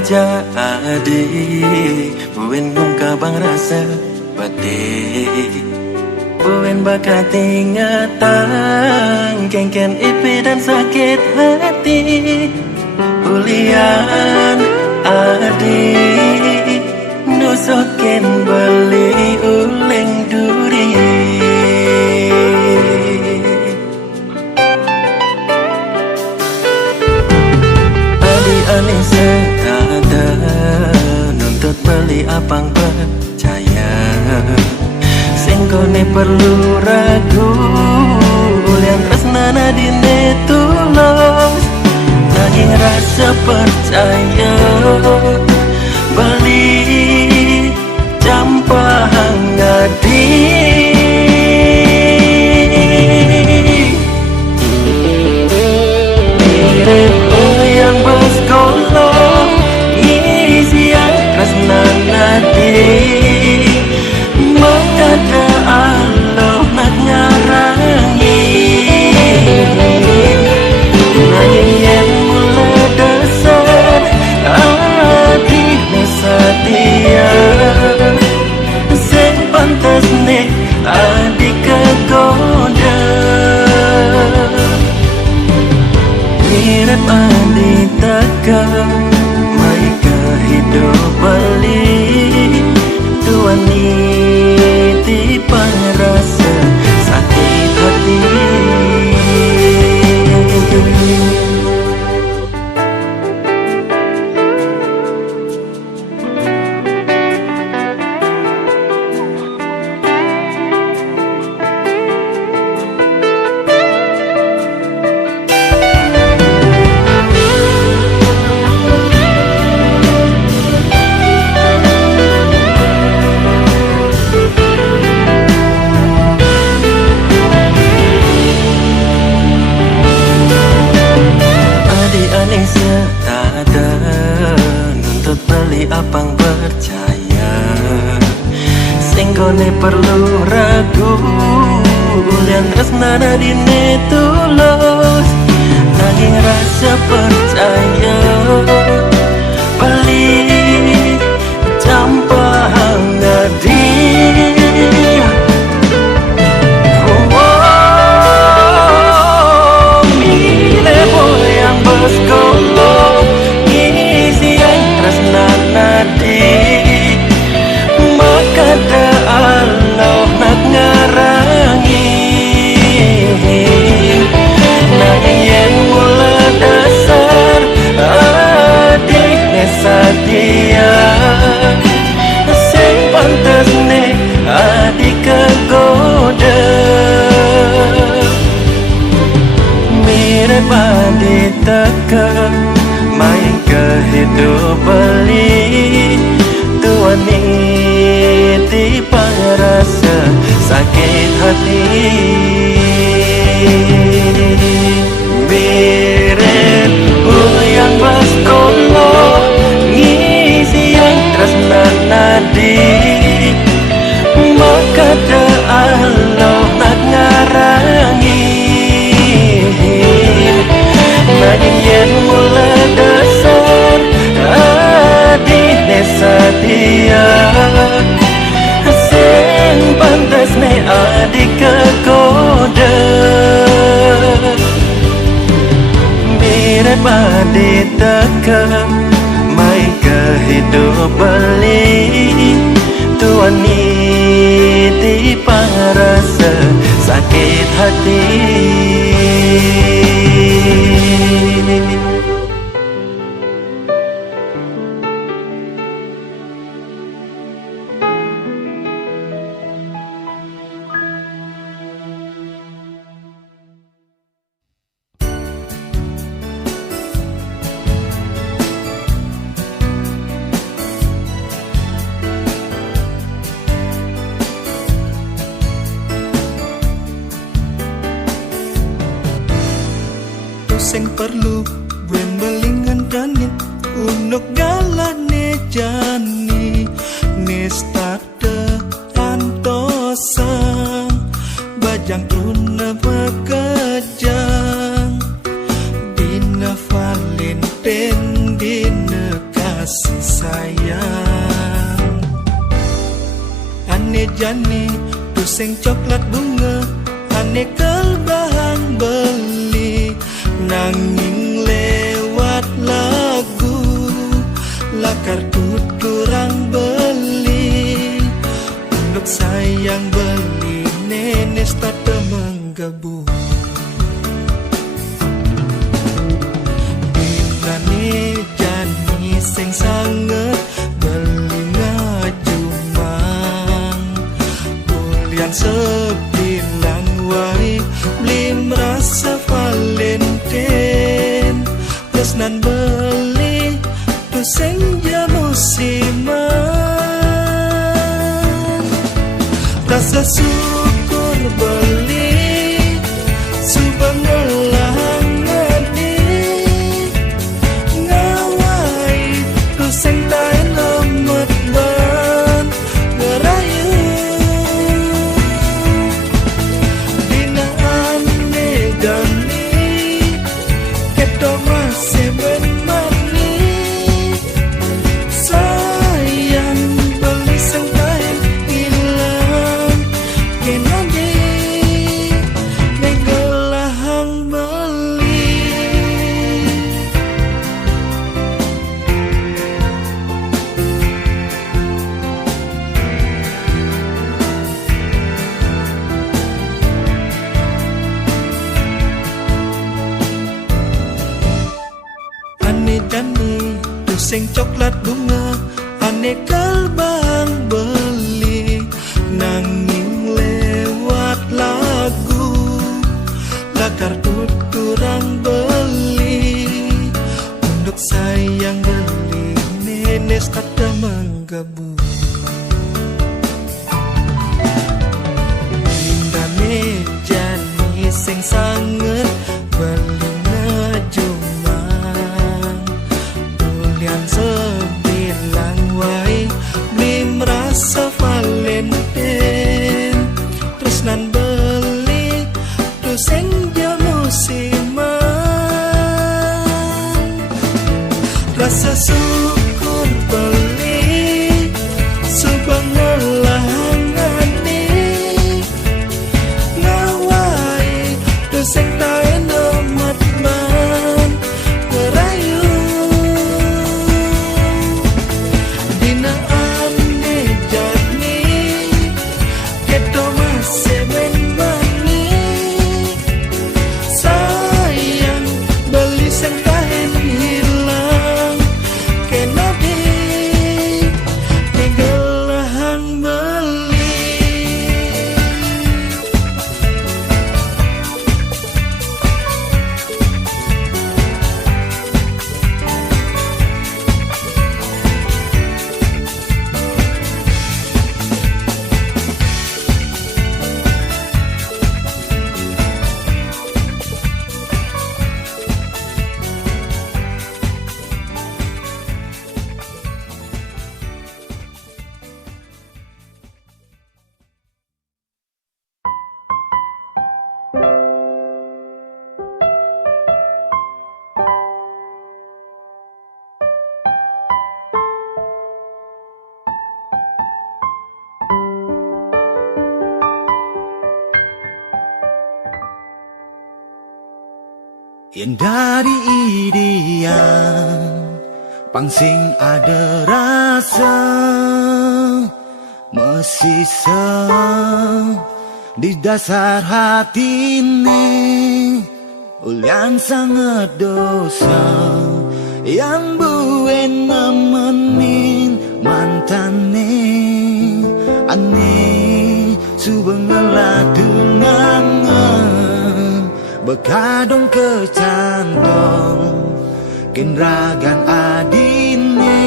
jadi Buin ngum bang rasa batik Buin bakat ingatan Ken-ken ipi dan sakit hati Ulian adik Nusokin beli uleng duri Adik Anissa ada Nuntut beli apang percaya Singgone perlu ragu Ulian tresnana dine tulus Nanging rasa percaya Beli campang ngadi Mirip yang bersekolah Ngisi yang tresnan nadi Makada Allah nak ngarangi Nanging yang mula dasar Adiknya setia Sing pantas nih adik kegoda Mirip adik tekan Mereka hidup balik Tuan niti rasa sakit hati Apang percaya Singgone perlu ragu Ulian tresnana dine tulus Nanging rasa percaya Beli campang ngadi Milebo yang bersekolah Makada Allah nak ngarangi Nanging yang mula dasar Adiknya setia Sing pantas nih adik kegoda Mirip adik tekan Main kehidup beli Tuan niti rasa sakit hati Mirip yang bersekolah Ngisi yang tresnan nadi Makada Allah nak ngarangi Nanging yang mula dasar Adiknya setia Sing pantas nih adik kegoda Mirip adik tekan Mai kehidup beli Tuan niti rasa sakit hati Sing perlu buen belingan danit unuk galane jani nistada antosa bajang tuna bekejang dina Valentine dina sayang. Ane jani tuseng coklat bunga, ane kelbahan beli, nanging lewat lagu lakar tut kurang beli. Untuk sayang beli nenek stata menggabung. Bilane jani sing sangat beli ngajumang, bulian sebilang wai beli merasa Valentine. Terus nan beli tu senja musiman, rasa syukur beli subang ngelang ngadi ngawai tu seng tain lemet ban ngerayu. Dina ane gani keto masih ben mani, sayang beli seng tain hilang kenadi negelahang beli. Ane jani tuseng coklat bunga, ane kalbang beli, nanging lewat lagu lakar tut kurang beli. Untuk sayang beli nenek stata menggabung. Indane jani sing sanget beli ngajumang, bulian sebilang wai beli merasa Valentine. Terus nan beli tu senja musiman, rasa syukur beli subang ngelang ngani ngawai tu seng tain lemet ban ngerayu. Dina ane jani keto masih ben mani, sayang beli seng tain hilang kenadi negelahang beli. Yang dari ideal pangsing ada rasa mesisa di dasar hati ini, ulian sangat dosa yang buen nemenin mantane aneh subeng ngeladunangan bekadong kecantong kenragan adine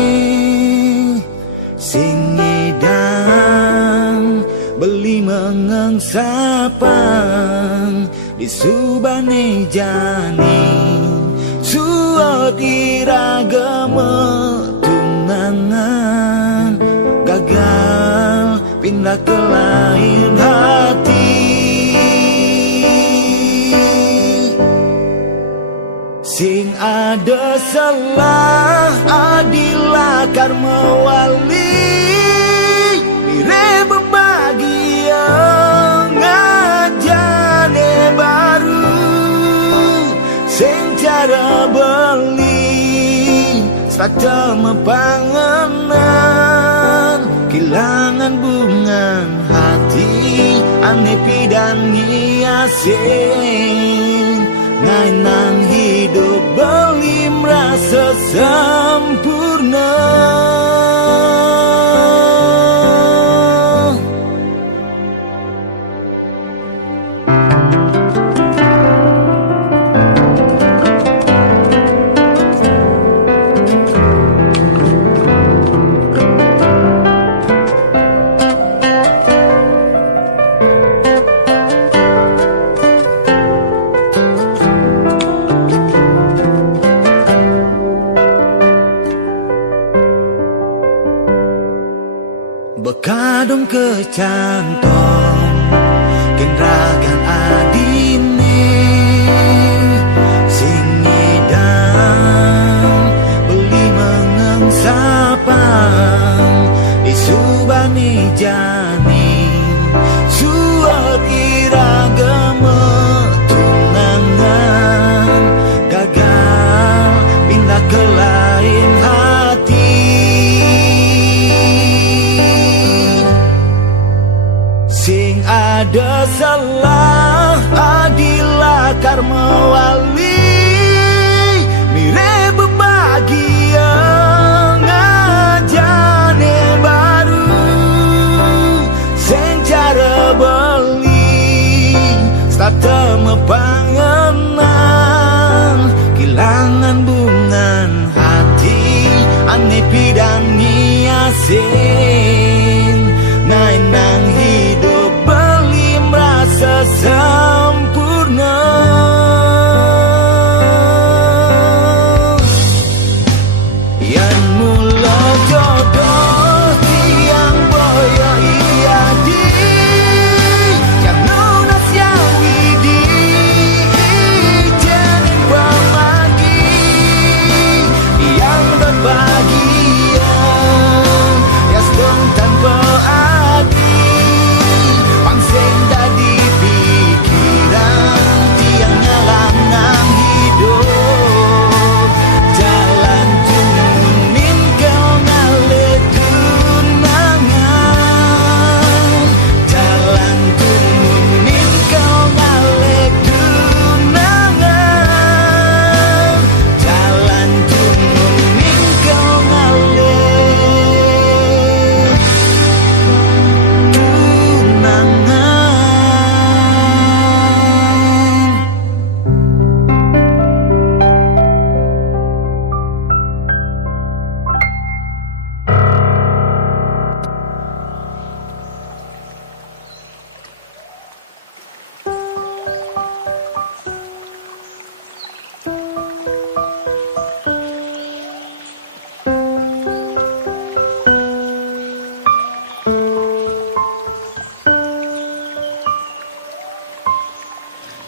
sing idang beli mengengsapang di subane jani suot iragama tunangan gagal pindah ke lain hati. Sing ada salah adilah karma wali mire berbahagia ngajane baru sing cara beli saja mepanganan kilangan bungan hati ane pidan ngiasin ngainang hidup beli merasa sempurna. Bekadong kecantong kenragan adine sing ngedang beli mengengsapang disubani jani suat iragama tunangan gagal pindah ke lain hati sing ada salah adilah karma wali mire berbahagia ngajane baru sing cara beli starta mepanganan kilangan bungan hati ane pidan ngiasin ngainang hidup beli merasa sempurna. Yang mula jodoh tiang boyo iadi yang nunas yang widi janin pemagi yang berbahagia ya sedang tanpa pangseng dadi pikiran tiang ngalanang hidup jalan tumunin kau ngale tunangan jalan tumunin kau ngale tunangan jalan tumunin kau ngale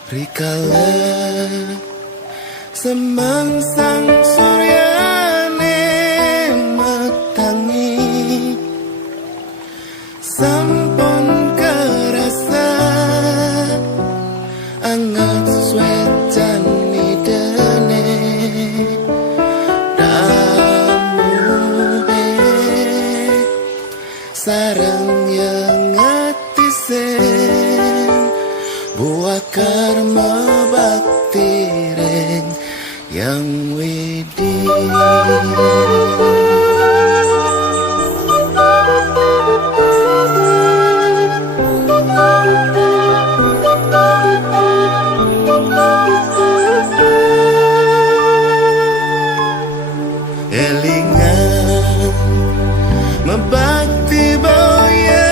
Rikala semangsang suryane metangi sampun kerasa angat swetani dene damuhe sarang yang atisen buah karma bakti reng yang wedi elingan mebakti boya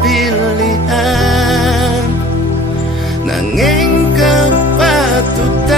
pilihan nanging kepatutan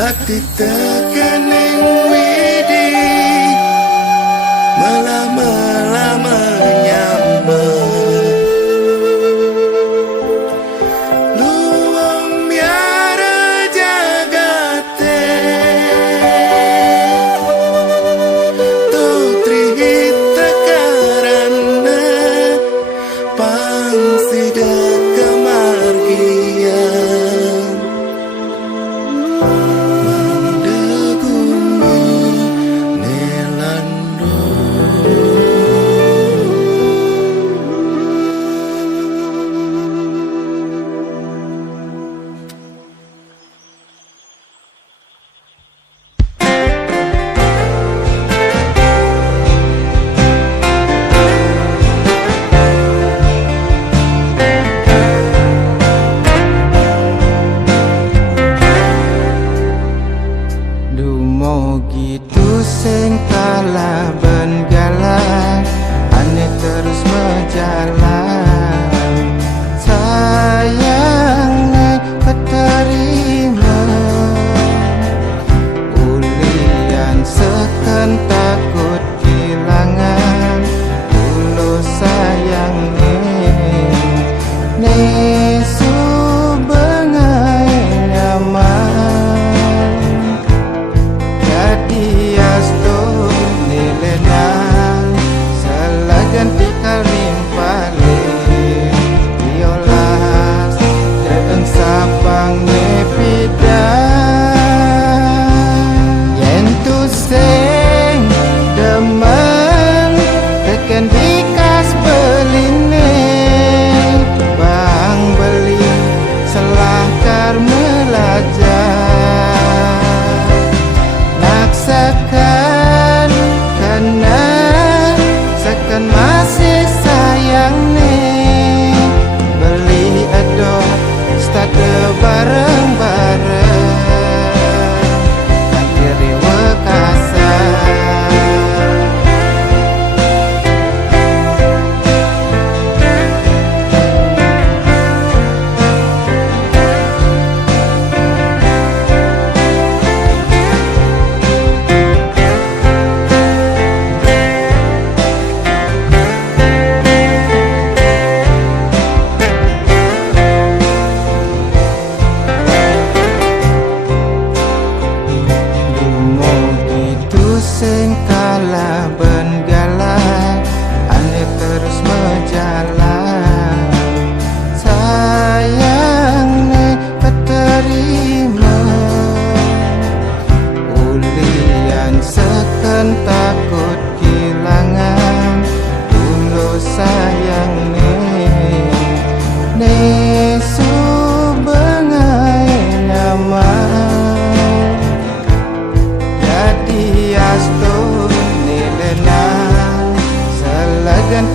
bakti tekening widi melama-lama nyambut luwung biara jagate tutri tekarana pangsida kemargian gitu sing kalah ben galak ane terus menjalan sayangnya keterima ulian seken takut kehilangan tulus sayangnya nesu bengai nyaman Diastur nilenan selagan dikalim paling biolas datang sapang nepidan yen tu sing demen tekan dikas beline bang beli selangkar melajar naksakan karena sekan masih sayang nih beli adoh stade bareng-bareng nanti rewekasan sing kalah ben galak ane terus menjalan sayangnya keterima ulian seken takut kehilangan tulus sayangnya nesu bengai nyaman Diastur nilenan selagan